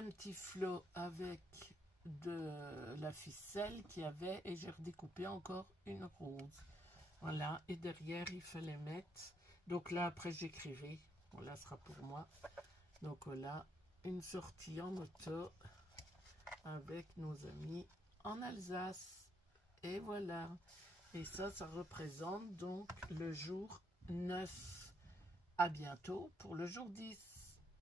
un petit flot avec de la ficelle qu'il y avait et j'ai redécoupé encore une rose. Voilà, et derrière il fallait mettre, donc là après j'écrivais, bon là ce sera pour moi, donc voilà, une sortie en moto avec nos amis en Alsace, et voilà, et ça représente donc le jour 9. À bientôt pour le jour 10.